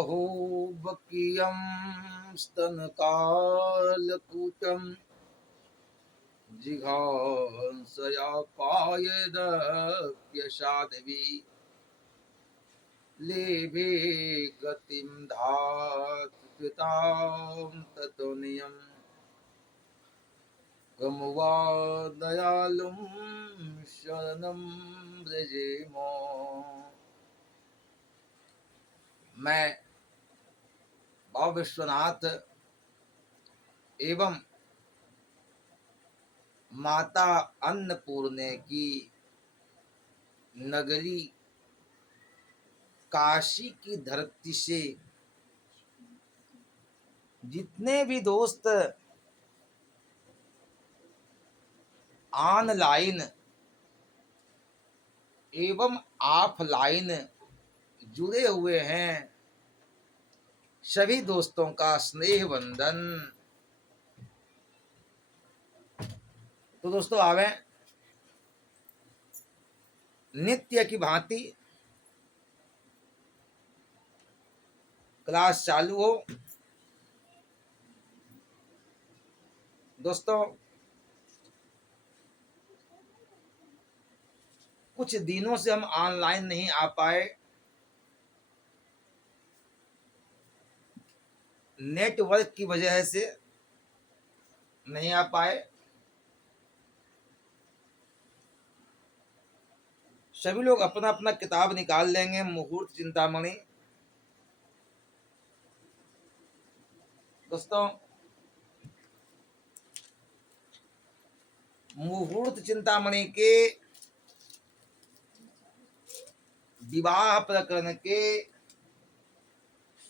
अहोबकीयं स्तनकालकूटं जिघांसया पायदप्यसाध्वी लेभे गतिं धात्कृतां ततोनियं कं वा दयालुं शरणं व्रजेम। मैं बाबा विश्वनाथ एवं माता अन्नपूर्णे की नगरी काशी की धरती से जितने भी दोस्त ऑनलाइन एवं ऑफलाइन जुड़े हुए हैं, सभी दोस्तों का स्नेह वंदन। तो दोस्तों आवे नित्य की भांति क्लास चालू हो। दोस्तों कुछ दिनों से हम ऑनलाइन नहीं आ पाए, नेटवर्क की वजह से नहीं आ पाए। सभी लोग अपना अपना किताब निकाल लेंगे, मुहूर्त चिंतामणि। दोस्तों मुहूर्त चिंतामणि के विवाह प्रकरण के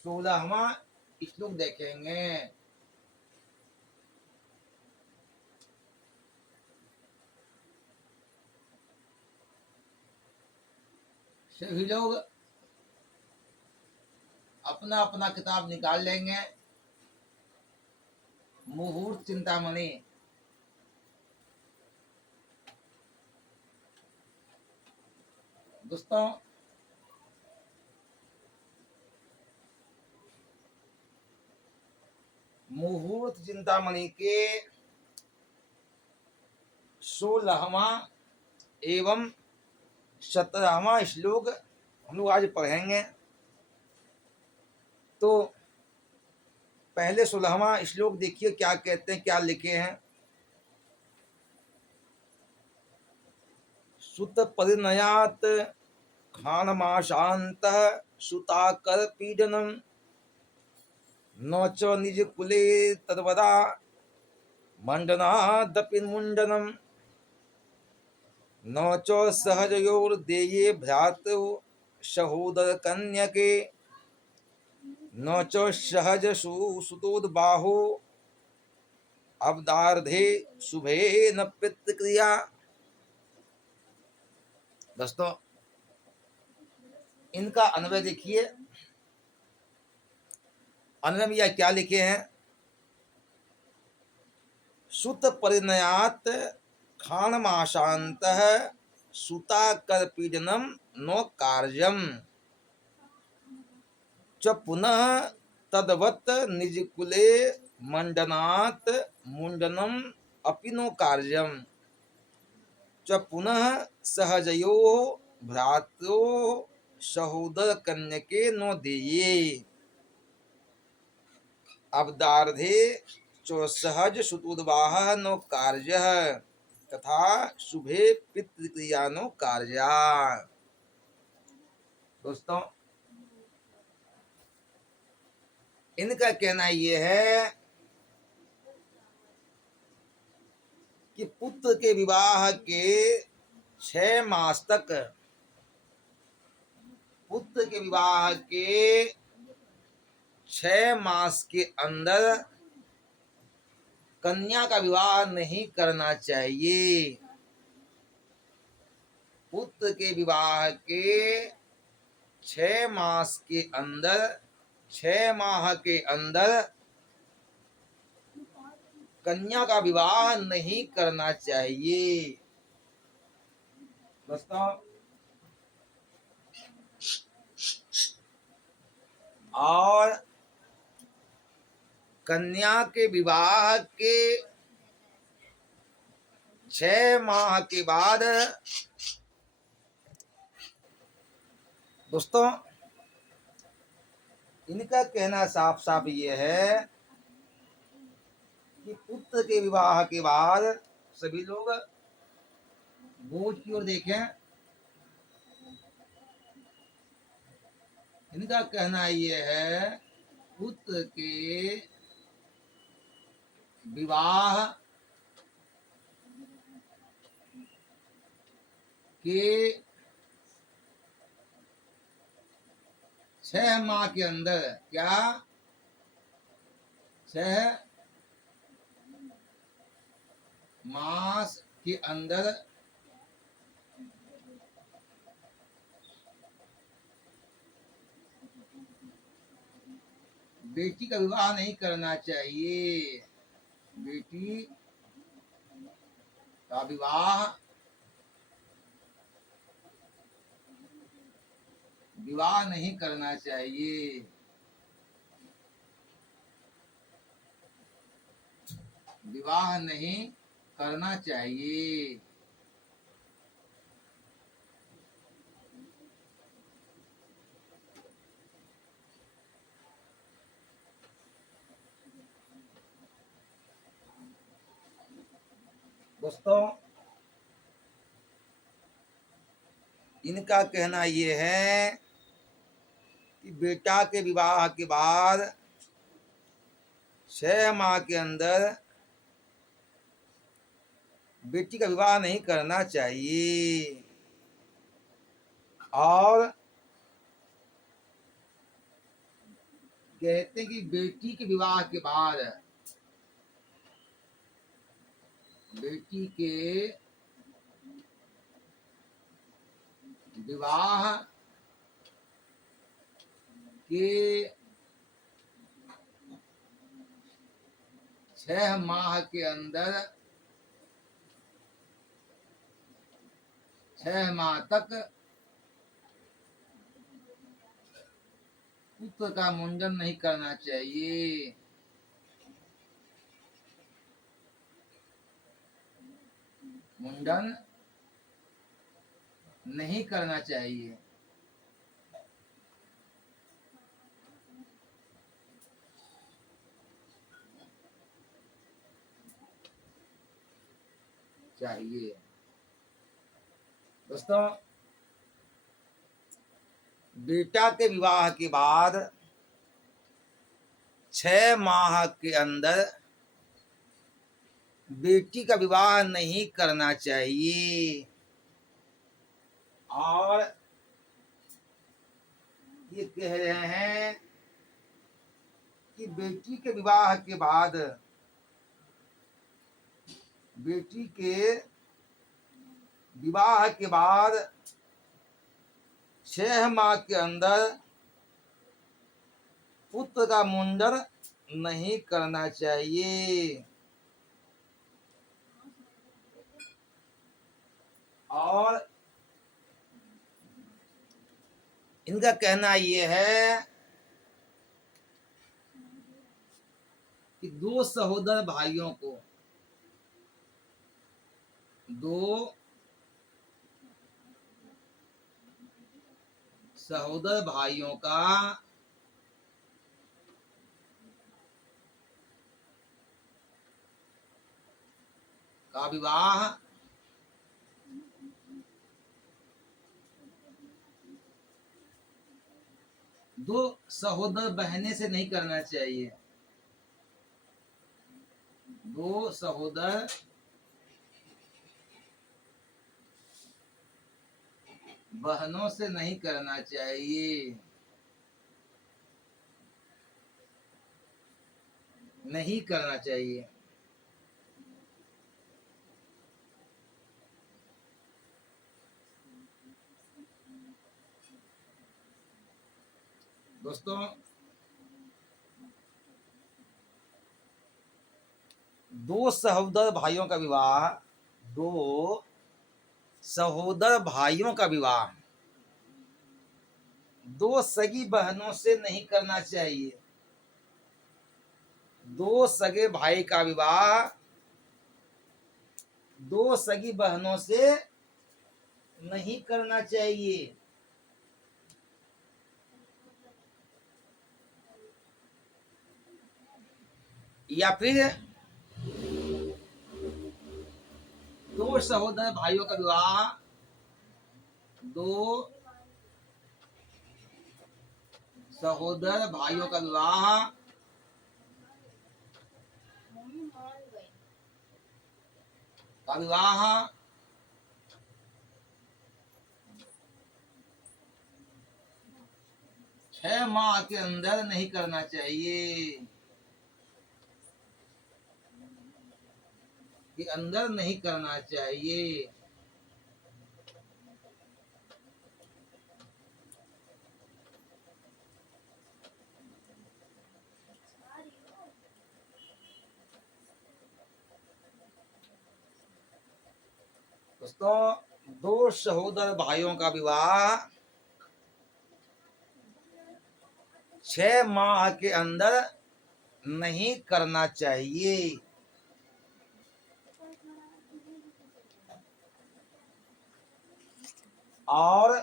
16वां श्लोक देखेंगे। सभी लोग अपना अपना किताब निकाल लेंगे, मुहूर्त चिंतामणि। दोस्तों मुहूर्त चिंतामणि के 16वां एवं 17वां श्लोक हम लोग आज पढ़ेंगे। तो पहले 16वां श्लोक देखिए क्या कहते हैं, क्या लिखे हैं। सुत परिणयात खानमाशांतः सुताकर पीडनम न च निज कुले तद्वदा मंडनादपि मुंडनम न च सहजयोर्देये भ्रातृ सहोदर कन्यके न च सहज सुतोद्बाहो अवदार्धे शुभे न पितृक्रिया। दोस्तों इनका अन्वय देखिए, अन्वय में यह क्या लिखे हैं। सुत परिणयात खानमाशांतः सुता कर पीडनम नो कार्यम च पुनः तदवत निजकुले मंडनात मुंडनम अपि नो कार्यम च पुनः सहजयो भ्रात्रो सहोदर कन्यके नो देये अवदार्धे चो सहज सुतुद्वाह नो कार्य तथा शुभे पितृक्रिया नो कार्या। दोस्तों इनका कहना यह है कि पुत्र के विवाह के 6 मास तक, पुत्र के विवाह के 6 मास के अंदर कन्या का विवाह नहीं करना चाहिए। पुत्र के विवाह के 6 मास के अंदर, 6 माह के अंदर कन्या का विवाह नहीं करना चाहिए। दोस्तों और कन्या के विवाह के 6 माह के बाद दोस्तों इनका कहना साफ साफ ये है कि पुत्र के विवाह के बाद सभी लोग बोझ की ओर देखें। इनका कहना ये है पुत्र के विवाह के 6 माह के अंदर, क्या 6 मास के अंदर बेटी का विवाह नहीं करना चाहिए। बेटी का विवाह नहीं करना चाहिए। विवाह नहीं करना चाहिए। दोस्तों इनका कहना ये है कि बेटा के विवाह के बाद 6 माह के अंदर बेटी का विवाह नहीं करना चाहिए। और कहते हैं कि बेटी के विवाह के बाद बेटी के विवाह के 6 माह के अंदर 6 माह तक पुत्र का मुंडन नहीं करना चाहिए। मुंडन नहीं करना चाहिए। दोस्तों बेटा के विवाह के बाद 6 माह के अंदर बेटी का विवाह नहीं करना चाहिए। और ये कह रहे हैं कि बेटी के विवाह के बाद बेटी के विवाह के बाद 6 माह के अंदर पुत्र का मुंडन नहीं करना चाहिए। और इनका कहना ये है कि 2 सहोदर भाइयों को 2 सहोदर भाइयों का विवाह 2 सहोदर बहने से नहीं करना चाहिए। 2 सहोदर बहनों से नहीं करना चाहिए। नहीं करना चाहिए। दोस्तों 2 सहोदर भाइयों का विवाह 2 सहोदर भाइयों का विवाह दो सगी बहनों से नहीं करना चाहिए। दो सगे भाई का विवाह दो सगी बहनों से नहीं करना चाहिए। या फिर दो सहोदर भाइयों का विवाह दो सहोदर भाइयों का विवाह का विवाह 6 माह के अंदर नहीं करना चाहिए, के अंदर नहीं करना चाहिए। दोस्तों, दो सहोदर भाइयों का विवाह 6 माह के अंदर नहीं करना चाहिए। और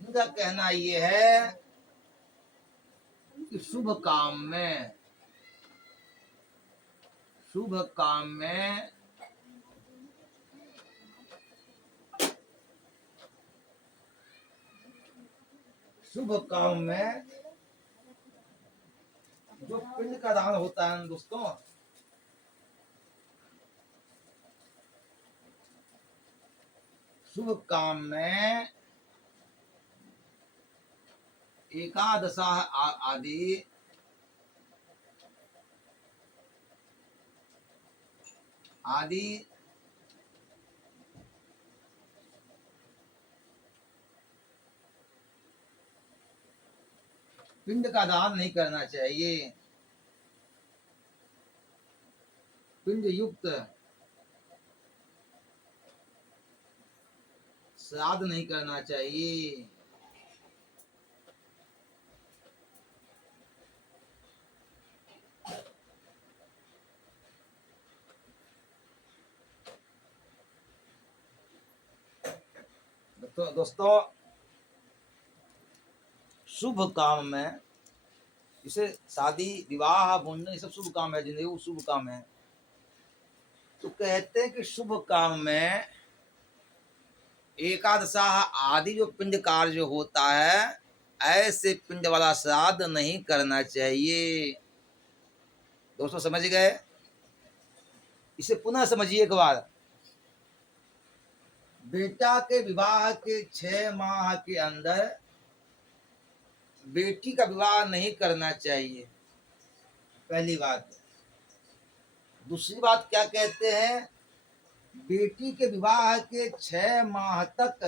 इनका कहना ये है कि शुभ काम में शुभ काम में जो पिंड का दान होता है दोस्तों, शुभ काम में एकादशा आदि आदि पिंड का दान नहीं करना चाहिए। पिंड युक्त श्राद्ध नहीं करना चाहिए। तो दोस्तों, शुभ काम में इसे शादी विवाह मुंडन ये सब शुभ काम है, जिंदगी वो शुभ काम है। तो कहते हैं कि शुभ काम में एकादशा आदि जो पिंड कार्य जो होता है, ऐसे पिंड वाला श्राद्ध नहीं करना चाहिए। दोस्तों समझ गए? इसे पुनः समझिए एक बार। बेटा के विवाह के 6 माह के अंदर बेटी का विवाह नहीं करना चाहिए, पहली बात। दूसरी बात क्या कहते हैं, बेटी के विवाह के 6 माह तक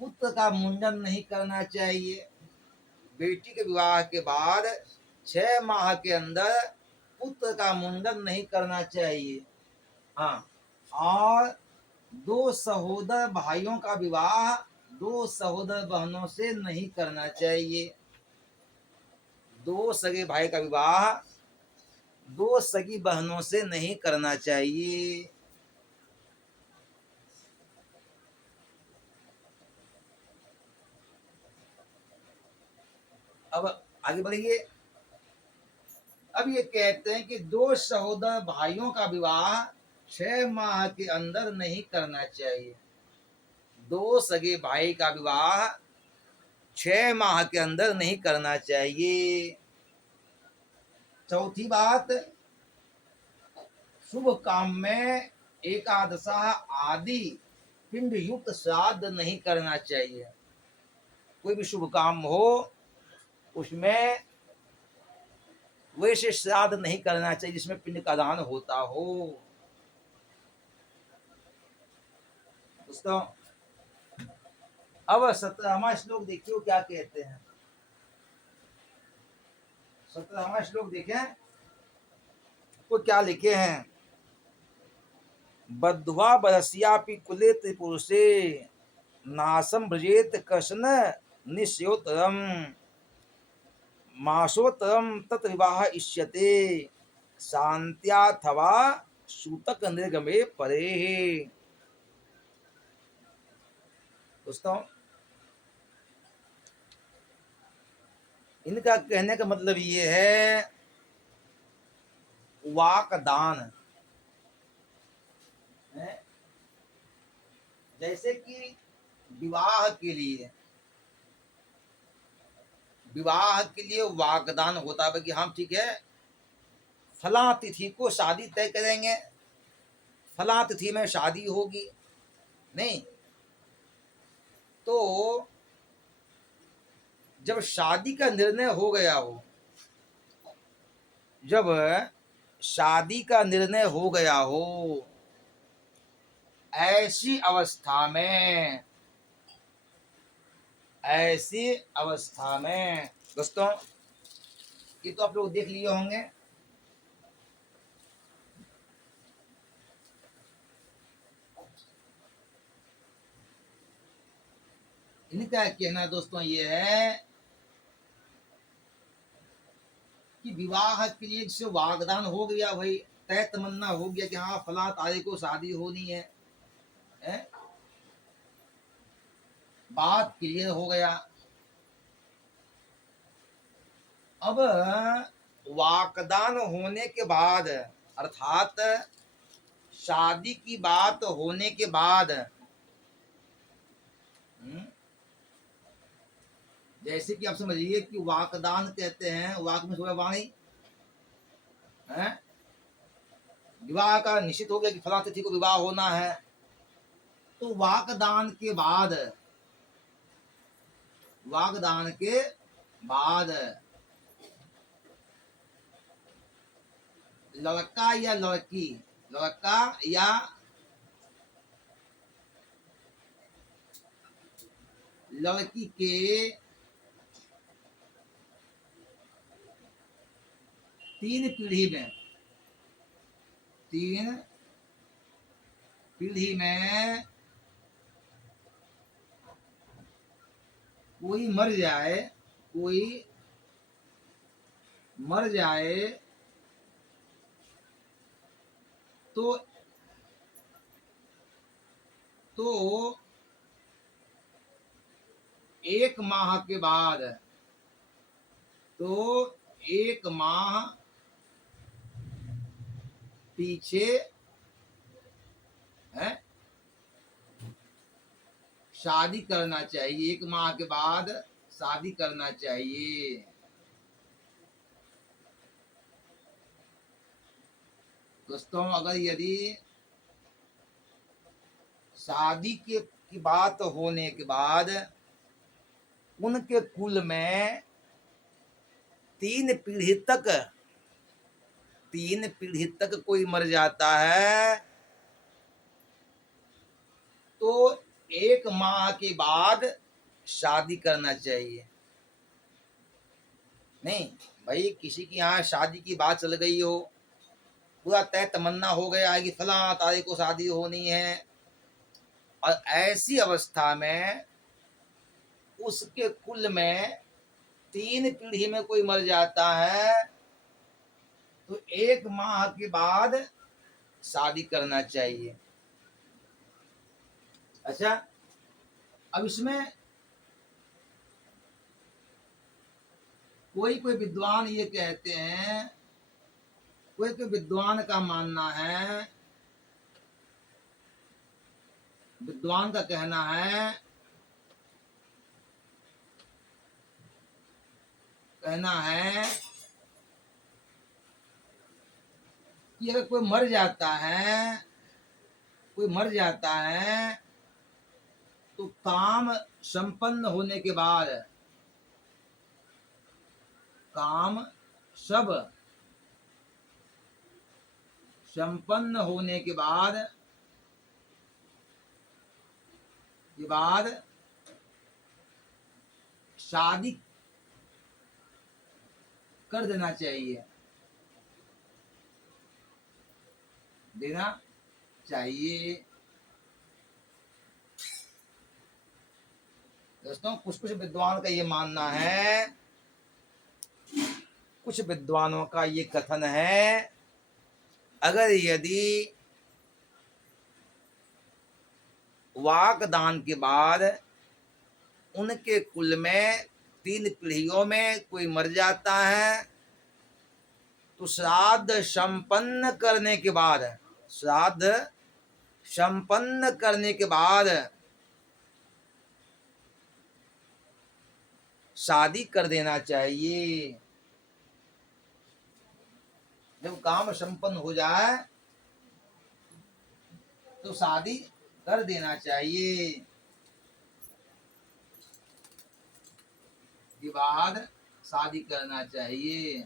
पुत्र का मुंडन नहीं करना चाहिए। बेटी के विवाह के बाद 6 माह के अंदर पुत्र का मुंडन नहीं करना चाहिए। हाँ, और दो सहोदर भाइयों का विवाह दो सहोदर बहनों से नहीं करना चाहिए। दो सगे भाई का विवाह दो सगी बहनों से नहीं करना चाहिए। अब आगे बढ़िए। अब ये कहते हैं कि दो सहोदर भाइयों का विवाह 6 माह के अंदर नहीं करना चाहिए। दो सगे भाई का विवाह 6 माह के अंदर नहीं करना चाहिए। चौथी बात, शुभ काम में एकादशा आदि पिंड युक्त श्राद्ध नहीं करना चाहिए। कोई भी शुभ काम हो उसमें वैसे श्राद्ध नहीं करना चाहिए जिसमें पिंड का दान होता हो। दोस्तों, अब 17वां श्लोक देखिए क्या कहते हैं। 17वां श्लोक देखें वो क्या लिखे हैं। बद्ध्वा बरस्यापि कुले त्रिपुरुषे नासम ब्रजेत कशन निश्योतरम मासोतरम तत् विवाह इष्यते शांत्याथवा सूतक निर्गमे परे। दोस्तों, इनका कहने का मतलब ये है वाकदान है। जैसे कि विवाह के लिए वाकदान होता है कि हम ठीक है फला तिथि को शादी तय करेंगे, फला तिथि में शादी होगी। नहीं तो जब शादी का निर्णय हो गया हो, जब शादी का निर्णय हो गया हो, ऐसी अवस्था में दोस्तों, ये तो आप लोग देख लिए होंगे इनका कहना दोस्तों ये है कि विवाह के लिए जैसे वागदान हो गया भाई, तय तमन्ना हो गया कि हाँ फला तारीख को शादी होनी है? बात क्लियर हो गया। अब वाकदान होने के बाद अर्थात शादी की बात होने के बाद जैसे कि आप समझिए कि वाकदान कहते हैं, वाक में सुबह वाणी है, विवाह का निश्चित हो गया कि फला तिथि को विवाह होना है। तो वाकदान के बाद लड़का या लड़की के तीन पीढ़ी में कोई मर जाए तो एक माह के बाद एक माह पीछे है शादी करना चाहिए, एक माह के बाद शादी करना चाहिए। दोस्तों, अगर यदि शादी की बात होने के बाद उनके कुल में तीन पीढ़ी तक कोई मर जाता है तो एक माह के बाद शादी करना चाहिए। नहीं भाई, किसी की यहाँ शादी की बात चल गई हो, पूरा तय तमन्ना हो गया है कि फला तारीख को शादी होनी है, और ऐसी अवस्था में उसके कुल में तीन पीढ़ी में कोई मर जाता है तो एक माह के बाद शादी करना चाहिए। अच्छा, अब इसमें कोई विद्वान ये कहते हैं, कोई विद्वान का मानना है, विद्वान का कहना है कि अगर कोई मर जाता है तो काम संपन्न होने के बाद, काम सब संपन्न होने के बाद शादी कर देना चाहिए, दोस्तों कुछ कुछ विद्वान का ये मानना है, कुछ विद्वानों का ये कथन है, अगर यदि वाकदान के बाद उनके कुल में 3 पीढ़ियों में कोई मर जाता है तो श्राद्ध संपन्न करने के बाद, श्राद्ध संपन्न करने के बाद शादी कर देना चाहिए। जब काम संपन्न हो जाए तो शादी कर देना चाहिए। के बाद शादी करना चाहिए।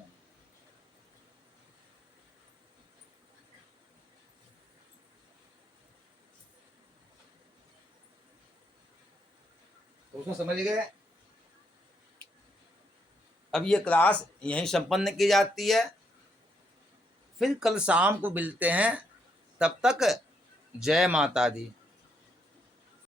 तो उसको समझ गए। अब ये क्लास यहीं संपन्न की जाती है, फिर कल शाम को मिलते हैं। तब तक जय माता दी।